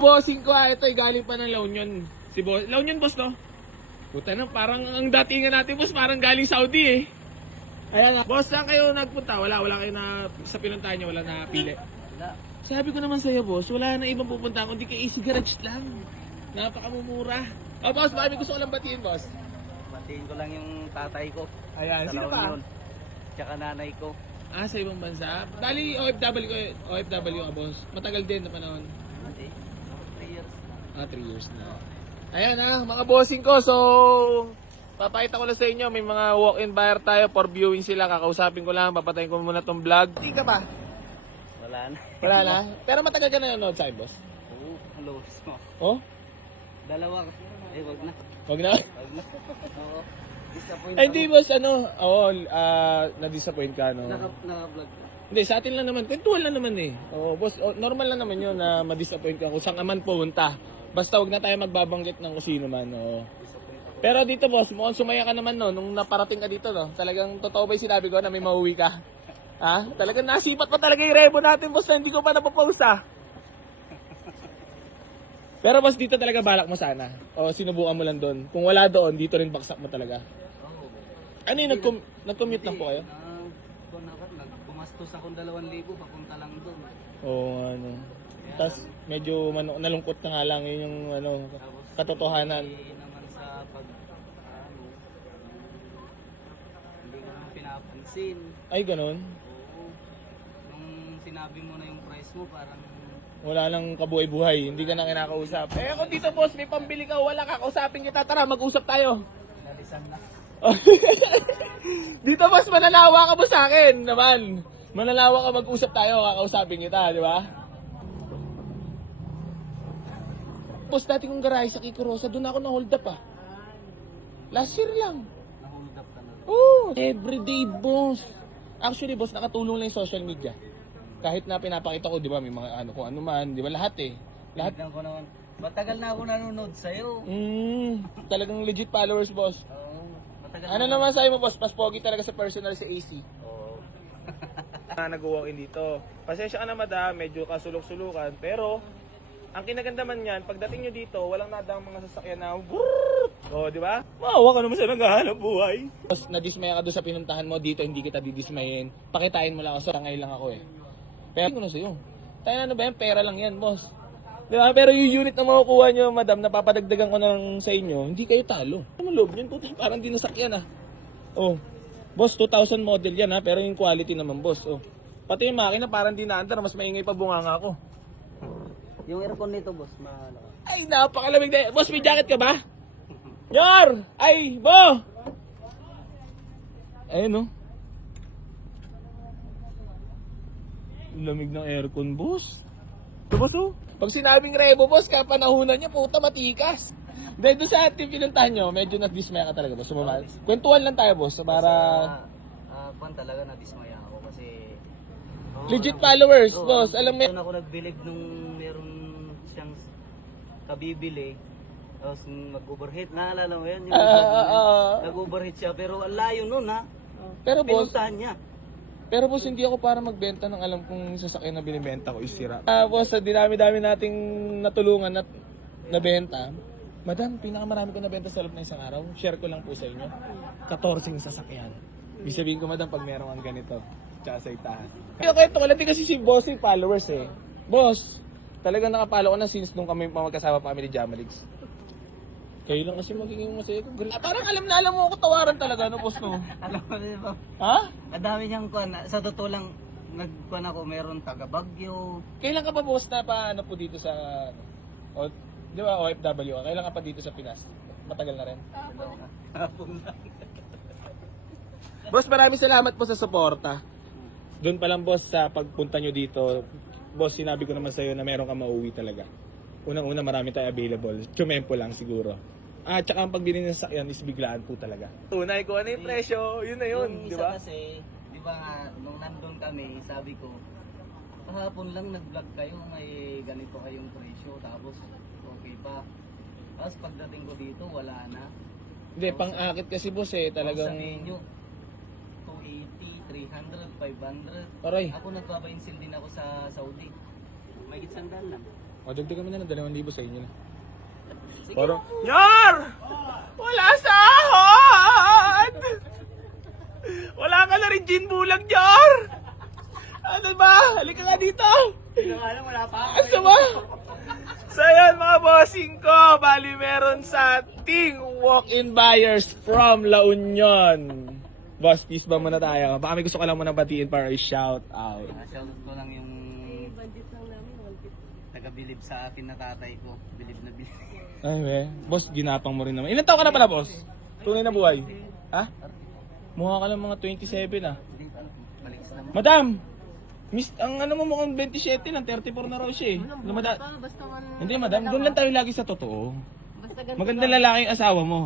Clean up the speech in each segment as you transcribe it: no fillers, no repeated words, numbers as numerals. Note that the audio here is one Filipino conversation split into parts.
Bossing ko ito ay galing pa ng La Union. Si boss, La Union boss no? Puta na, parang ang datingan natin boss, parang galing Saudi eh. Ayan na. Boss, saan kayo nagpunta? Wala kayo na, sa pinuntahan nyo, wala na pili. Wala. Sabi ko naman sa'yo boss, wala na ibang pupunta kundi kay AC Garage lang. Napakamumura. Oh boss, baka may gusto ko lang batiin boss. Batiin ko lang yung tatay ko. Ayan, Sa sino La ba? Union. Tsaka nanay ko. Ah, sa ibang bansa. Dali OFW ka boss. Matagal din na panahon. Hindi. 3 years. 3 years na. Ayan mga bossing ko. So, papakita ko lang sa inyo. May mga walk-in buyer tayo for viewing sila. Kakausapin ko lang. Papatayin ko muna tong vlog. Hindi ka ba? Wala na. Wala na? Pero matagal ka na nanonood sa boss? Oo, hello. Oh? Dalawa. Wag na. Wag na? Wag na. Oo. Disappoint Ay, hindi boss. Na-disappoint ka, no? Naka-vlog ka. Hindi, sa atin lang naman. Kwentuhan lang naman eh. Oo, boss, normal lang naman yun na ma-disappoint ka kung saan ka man pumunta. Basta wag na tayo magbabanggit ng kung sino man. Oo. Pero dito boss, mukhang sumaya ka naman no, nung naparating ka dito no. Talagang totoo ba yung sinabi ko na may mauwi ka? Ha? Talagang nasipat pa talaga yung rebo natin boss na hindi ko pa napopost ha. Pero boss, dito talaga balak mo sana. O sinubukan mo lang doon. Kung wala doon, dito rin baksak mo talaga. Oo. Ano yung nag-commute lang po kayo? Pumastos akong 2,000 papunta lang doon. Oo, ano. Tapos medyo nalungkot na nga lang yun yung Tapos, katotohanan. hindi naman sa hindi ko naman pinapansin. Ay, ganun. Oo. Nung sinabi mo na yung price mo, parang Wala lang kabuhay-buhay, hindi ka na kinakausap. Eh ako dito boss, may pambili ka, wala ka, kausapin kita, tara mag-usap tayo. pinalisan na. Dito boss, manalawa ka mo sa akin naman. Manalawa ka, mag-usap tayo, kakausapin kita, di ba? Boss, dati kong garahe sa Kiko Rosa, doon ako na-hold up ah. Last year lang. Na-hold up ka na. Oh, everyday boss. Actually boss, nakatulong lang yung social media. Kahit na pinapakita ko, di ba, may mga kung ano man, di ba, lahat eh. Lahat. Tignan ko naman. Matagal na ako nanonood sa'yo. Talagang legit followers, boss. Oo. Matagal Ano na. naman sa'yo mo, boss? Pas pogi talaga sa personal sa AC. Oo. Nag-walk-in dito. Pasensya ka na madam, medyo kasulok-sulukan. Pero, ang kinagandaman niyan, pagdating nyo dito, walang nadang mga sasakyan na oh, di ba? Maawa ka naman sa naghahanap buhay. Boss, nadismaya ka doon sa pinuntahan mo, dito hindi kita didismayin. Pakitain mo lang ako, sa ngayon lang ako eh. Pero ko na sa'yo. Tayo ano ba yan? Pera lang yan, boss. Di ba? Pero yung unit na makukuha nyo, madam, napapadagdagan ko na lang sa inyo, hindi kayo talo. Ano loob yun? Puta, parang dinasakyan ah. Oh. Boss, 2000 model yan ha, pero yung quality naman, boss. Oh. Pati yung makina parang di naandar, mas maingay pa bunganga ako. Yung aircon nito, boss, mahal ako. Ay, napakalamig na. Boss, may jacket ka ba? Yor! Ay, bo! Ayun no. Lamig ng aircon, boss. Ito, boss, oh. Pag sinabing rebo, boss, kapanahunan niya, puta, matikas. Dahil doon sa ating pinuntahan nyo, medyo na-dismaya ka talaga, boss. Kwentuhan lang tayo, boss, para... Kwan talaga na-dismaya ako kasi... Legit followers, boss. Alam mo, Doon ako nagbilig nung meron siyang kabibili. Tapos mag-overheat. Naalala mo yan? Yung nag-overheat siya. Pero ang layo nun ha. pero boss, Pinuntahan niya. Pero boss, hindi ako para magbenta ng alam kong sasakyan na binibenta ko is sira. Boss, sa dinami-dami nating natulungan at nabenta, madam, pinakamarami ko nabenta sa loob ng isang araw. Share ko lang po sa inyo. 14 sasakyan. Ibig sabihin ko, madam, pag meron kang ganito, tsaka sa itahan. Pero kwento ko lang, di kasi si boss yung followers eh. Boss, talagang nakapalo ko na since nung kami pa magkasama pa kami ni Jamalix. Kayo lang kasi magiging masaya ko. Parang alam mo ako tawaran talaga, no, boss, no? Alam mo din ba? Ha? Ang dami niyang kwan. Sa totoo lang, nagkwan ako meron taga Baguio. Kailan ka pa boss na paano po dito sa di ba OFW ka? Kailan ka pa dito sa Pinas? Matagal na rin. Hapon lang. Boss, maraming salamat po sa suporta. Doon pa lang boss sa pagpunta nyo dito. Boss, sinabi ko naman sa iyo na meron ka mauwi talaga. Unang-una marami tayo available. Tumempo lang siguro. Tsaka ang pagbili ng sakyan is biglaan po talaga. Tunay ko ano yung presyo, yun na yun, Yung di isa ba? kasi, di ba nga, nung nandun kami, sabi ko, kahapon lang nag-vlog kayo, may ganito kayong presyo, tapos okay pa. Tapos pagdating ko dito, wala na. Hindi, pang-akit kasi boss eh, talagang... Sabihin nyo, 280, 300, 500. Aray. Ako nagbabainsil din ako sa Saudi. May 100 lang. O, dagdagan mo na ng 2,000 sa inyo na. Sige. Parang, Yar! Wala sahod! Wala ka na rin gin bulag, Yar! Ano ba? Halika nga dito! Wala pa. Asa ba? So yan mga bossing ko, bali meron sa ating walk-in buyers from La Union. Boss, peace ba muna tayo? Baka may gusto ka lang muna batiin para i-shout out. Shoutout ko lang yung taga-bilib sa akin na tatay ko. Bilib na bilib. Ay, we. Boss, ginapang mo rin naman. Ilan taon ka na pala, boss? Tunay na buhay? Ha? Mukha ka lang mga 27 ah. Hindi, balik sa naman. Madam! Miss, ang ano mo mukhang 27 lang, 34 na raw siya eh. Basta man, Hindi, madam, doon lang tayo lagi sa totoo. basta ganito. Maganda lalaki yung asawa mo.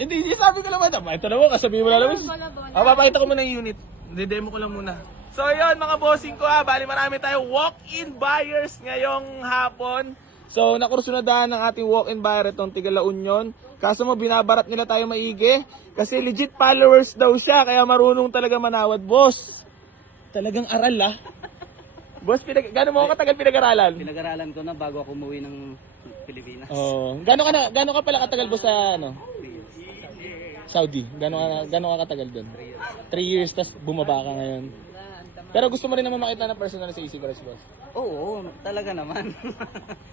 Hindi, sabi ko lang madam. Ito naman, kasabihin mo na lang. Papakita ko muna yung unit. Demo ko lang muna. So yun mga bossing ko ha, bali marami tayo walk-in buyers ngayong hapon. So nakursunadahan ng ating walk-in buyer itong tiga La Union. Kaso mo binabarat nila tayo maigi. Kasi legit followers daw siya, kaya marunong talaga manawad. Boss, talagang aral ah. Boss, gano'n mo katagal pinag-aralan? Pinag-aralan ko na bago ako umuwi ng Pilipinas. Oh, gano'n ka pala katagal boss sa ano? 3 years. Saudi? Gano'n ka katagal doon? 3 years, tas bumaba ka ngayon. Pero gusto mo rin naman makita na personal sa Easy Garage, boss. Oo, talaga naman.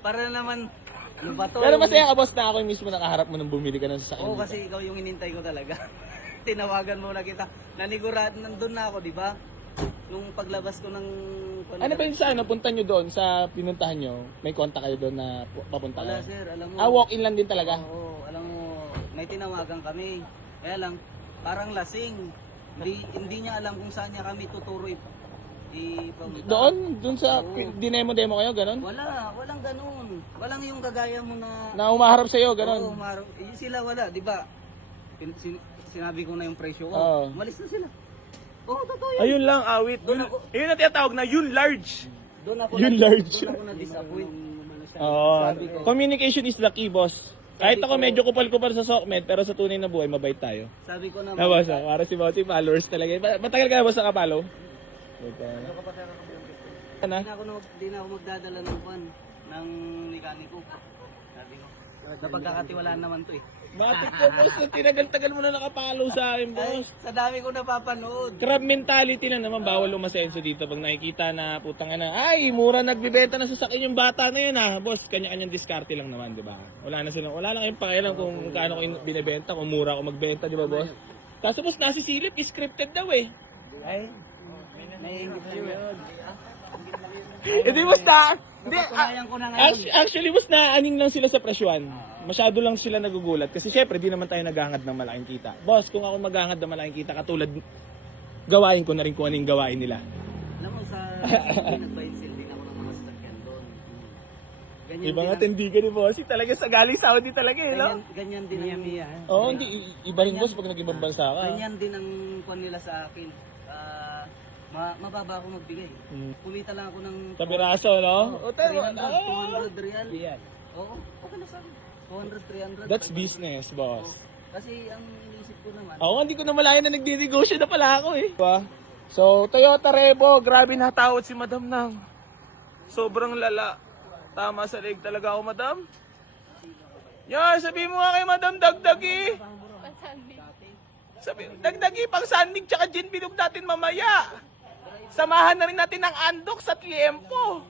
Para naman, ano ba to? Pero masaya ka, boss, na ako yung mismo nakaharap mo nung bumili ka ng sasakyan. Oo, kasi ikaw yung inintay ko talaga. Tinawagan mo na kita. Nanigurado, nandun na ako, di ba? Nung paglabas ko ng... Ano ba yung sa ano, punta nyo doon sa pinuntahan nyo? May kontak kayo doon na papunta Wala kayo? sir, alam mo. Walk-in lang din talaga? Oo, alam mo, may tinawagan kami. Kaya lang, parang lasing. Hindi niya alam kung saan niya kami tuturo ipapunta. Doon sa Oo. dinemo-demo kayo, ganon? Walang ganun. Walang yung kagaya mo na... Na umaharap sa'yo, Oo, ganon? sila wala, di ba? Sinabi ko na yung presyo ko. Oo. Umalis na sila. Oo, totoo yun. Ayun lang, awit. Ayun ang tinatawag na yun large. Doon ako Yun large. Doon ako na-disappoint. Oo. Sabi ko. Communication is the key, boss. Kahit ako medyo kupal-kupal sa Sokmed, pero sa tunay na buhay, mabait tayo. Sabi ko na... Tapos, para si Bossy, followers talaga. Matagal ka na boss nakapalo? Ano? Di na ako magdadala ng kwan, ng mekaniko. Sabi ko. Napagkakatiwalaan naman to eh. Matik ko, boss. Tinagal-tagal mo na nakapalo sa akin, boss. Sa dami ko napapanood. Crab mentality na naman, bawal umasenso dito pag nakikita na putang ina, ay, mura nagbibenta na sasakyan yung bata na yun ah. Boss, kanya-kanyang diskarte lang naman, di ba? Wala lang kayong pakialam kung kaano ko binibenta, kung mura ako magbenta, di ba, boss? Kaso boss, nasisilip, scripted daw eh. Ay, naiingit lang yun. Hindi, boss na, hindi, Patunayan ko na ngayon. actually, boss, naaning lang sila sa presyuan. Masyado lang sila nagugulat. Kasi syempre, di naman tayo naghahangad ng malaking kita. Boss, kung ako maghahangad ng malaking kita, katulad, gawain ko na rin kung anong gawain nila. Alam mo, sa nag-buy-sell din ako ng mga sasakyan doon. Ganyan Iba din nga ang- tindigan ni Bossy. Talaga sa galing Saudi talaga eh, no? Ganyan din ang... Oo, hindi. Iba rin, boss, pag nag-ibang bansa ka. Ganyan din ang kwan nila sa akin. Mababa ako magbigay. Kumita lang ako ng... Sa biraso, no? O, 300, 200 real. Oo, okay na sa akin. 200, 300. That's business, boss. Kasi ang inisip ko naman, Ako, hindi ko na malayan na nagdi-negosyo na pala ako eh. Diba? So, Toyota Revo, grabe natawad si Madam Nang. Sobrang lala. Tama sa leg talaga ako, Madam. Yan, sabi mo nga kay Madam, dagdagi. Dagdagi pang sandig tsaka gin bilog natin mamaya. Samahan na rin natin ng andok sa tiempo.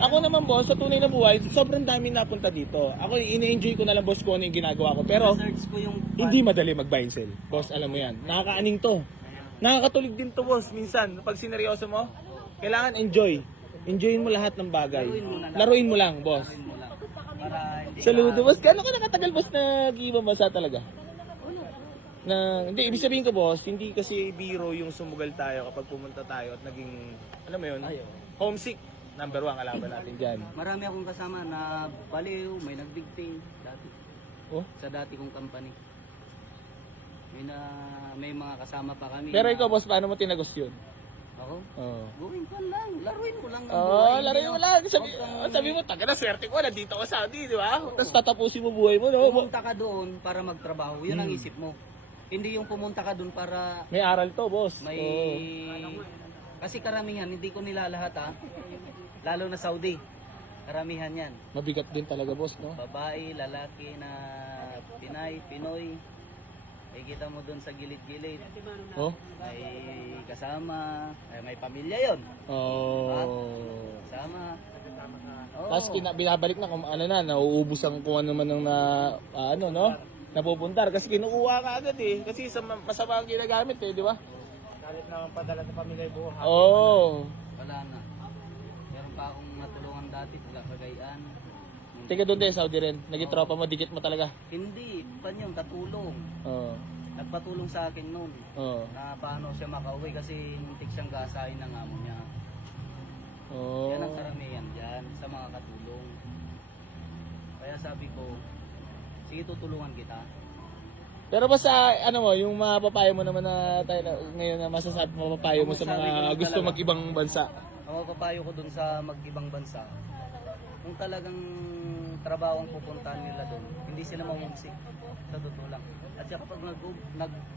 Ako naman, boss, sa tunay na buhay, sobrang dami napunta dito. Ako, ini-enjoy ko na lang, boss, kung ano yung ginagawa ko. Pero, search ko yung... hindi madali mag-buy and sell. Boss, alam mo yan. Nakakaaning to. Nakakatulig din to, boss. Minsan, pag sineryoso mo, kailangan enjoy. Enjoyin mo lahat ng bagay. Laruin mo lang, boss. mo lang. Para hindi Saludo, boss. Gano'n ka nakatagal, boss, na nag-iibang bansa talaga? Hindi, ibig sabihin ko, boss, hindi kasi biro yung sumugal tayo kapag pumunta tayo at naging, alam mo yun, homesick. Number 1 kalaban natin dyan. marami akong kasama na baliw, may nagbigting dati. Oh? Sa dati kong company. May mga kasama pa kami. Pero ikaw, boss, paano mo tinagos yun? Ako? Oo. Gawin ko lang. Laruin mo lang ang Oo, buhay laruin niyo. mo lang. Huwag Sabi mo, taga na swerte ko, nandito ako sa Saudi, di ba? Tapos tatapusin mo buhay mo, no? Pumunta ka doon para magtrabaho. Yun ang isip mo. Hindi yung pumunta ka doon para May aral to, boss. may... Oo. Kasi karamihan, hindi ko nilalahat ha. Lalo na Saudi. Karamihan yan. Mabigat din talaga, boss, no? Babae, lalaki na Pinay, Pinoy. Makikita mo doon sa gilid-gilid. Oh? May kasama, may pamilya yon. Oh. Kasama. Oo. Tapos binabalik na kung ano na, nauubos ang kung ano man ang ano, no? Napupuntar. Kasi kinukuha ka agad eh. Kasi masama ang ginagamit eh, di ba? Kahit naman padala sa pamilya buo. Oo. Wala na. Meron pa akong natulungan dati, taga Cagayan. Teka doon din, Saudi rin. Naging-tropa mo, dikit mo talaga. Hindi, pan yun, katulong. Oo. Nagpatulong sa akin noon. Oo. Na paano siya makauwi kasi muntik siyang gasain ng amo niya. Oo. Yan ang karamihan dyan sa mga katulong. Kaya sabi ko, sige tutulungan kita. Pero basta ano mo, yung mapapayo mo naman na tayo ngayon na masasabi mo mapapayo mo sa Sabi ko mga na gusto talaga. mag-ibang bansa. Ang mapapayo ko dun sa mag-ibang bansa, kung talagang trabaho ang pupuntahan nila doon, hindi sila mamumsik. Sa totoo lang. At saka pag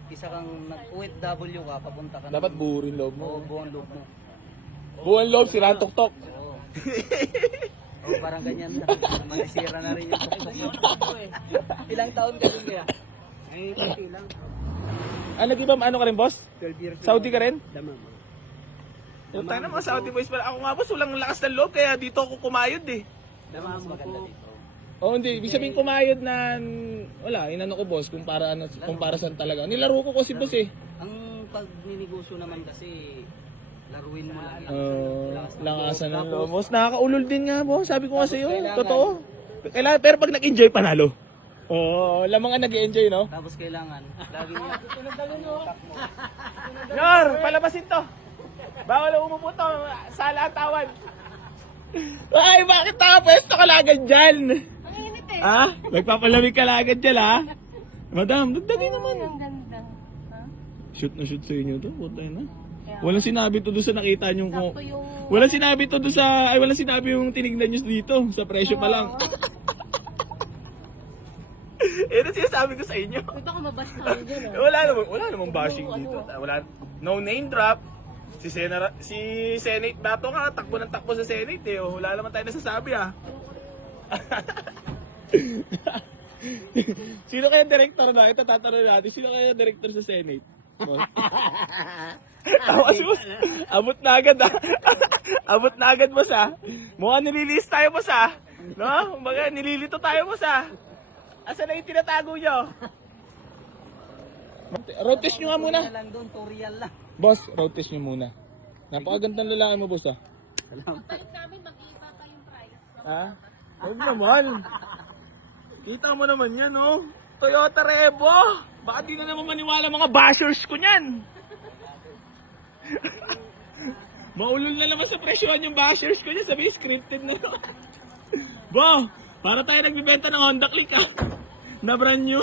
isa kang nag-OFW ka, papunta ka Dapat buo rin loob Oo, mo. buong loob mo. Buong loob, sira ang tuktok. Oo. Oo, parang ganyan na. Manisira na rin yung tuktok mo. Ilang taon ka din kaya? Ay, konti lang. Ah, nag-ibang ano ka rin, boss? 12 years Saudi ka rin? Damam. Yung tayo na mga Saudi boys pala. Ako nga boss, walang lakas ng loob kaya dito ako kumayod eh. Damam Maganda ko. dito. Oo, hindi. Ibig sabihin kumayod na wala, inano ko boss kung para ano, kung para saan talaga. Nilaro ko kasi boss eh. Ang pagninegosyo naman kasi, laruin mo lang. Lakasan ng loob. Boss, nakakaulol din nga boss. Sabi ko nga sa'yo, totoo. Kailangan, pero pag nag-enjoy panalo. Oo, lamang nga nag-enjoy, no? Tapos kailangan, lagi mo. Yor, palabasin to. Bawal umupo to. Sala ang tawad. Ay, bakit nakapwesto ka lagad dyan? Ang init eh. Ha? Nagpapalamig ka lagad dyan, ha? Madam, dagdagin naman. Ang ganda. Ha? Shoot na shoot sa inyo to. Puta na. Walang sinabi to doon sa nakita nyo ko. Sakto yung... Walang sinabi to doon sa... Ay, walang sinabi yung tinignan nyo dito. Sa presyo pa lang. Yan ang sinasabi ko sa inyo. Uy, baka mabash tayo dyan ah. Wala namang bashing dito. Wala, no name drop. Si Senate Bato nga, takbo ng takbo sa Senate eh. Oh, wala naman tayo nasasabi ah. Sino kaya director na? Ito tatanong natin. Sino kaya director sa Senate? Tawas boss. Abot na agad ah. Abot na agad boss ah. Mukhang nililis tayo boss ah. No? Kumbaga nililito tayo boss ah. Asan na yung tinatago nyo? Road test nyo nga muna. Tutorial lang doon, tutorial lang. Boss, road test nyo muna. Napakagandang lalaki mo boss ah. Palit namin, mag-iiba pa yung price. Ha? Huwag naman. Kita mo naman yan oh. Toyota Revo. Baka di na naman maniwala mga bashers ko niyan. Maulol na naman sa presyohan yung bashers ko niyan. Sabi scripted na yun. Bo, para tayo nagbibenta ng Honda Click ha. Na brand new.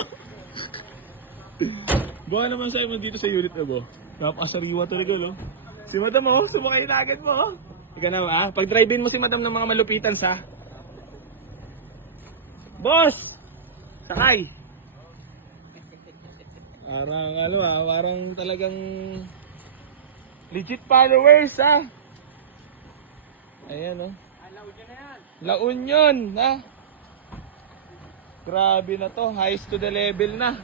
Bo, ano naman sa'yo mo dito sa unit na bo? Napakasariwa talaga no. Si madam oh, sumakay na agad mo oh. Ika na ah, pag drive-in mo si madam ng mga malupitan sa. Boss! Sakay! Parang ano ah, parang talagang legit followers ah. Ayan oh. La Union ha. Grabe na to, highs to the level na.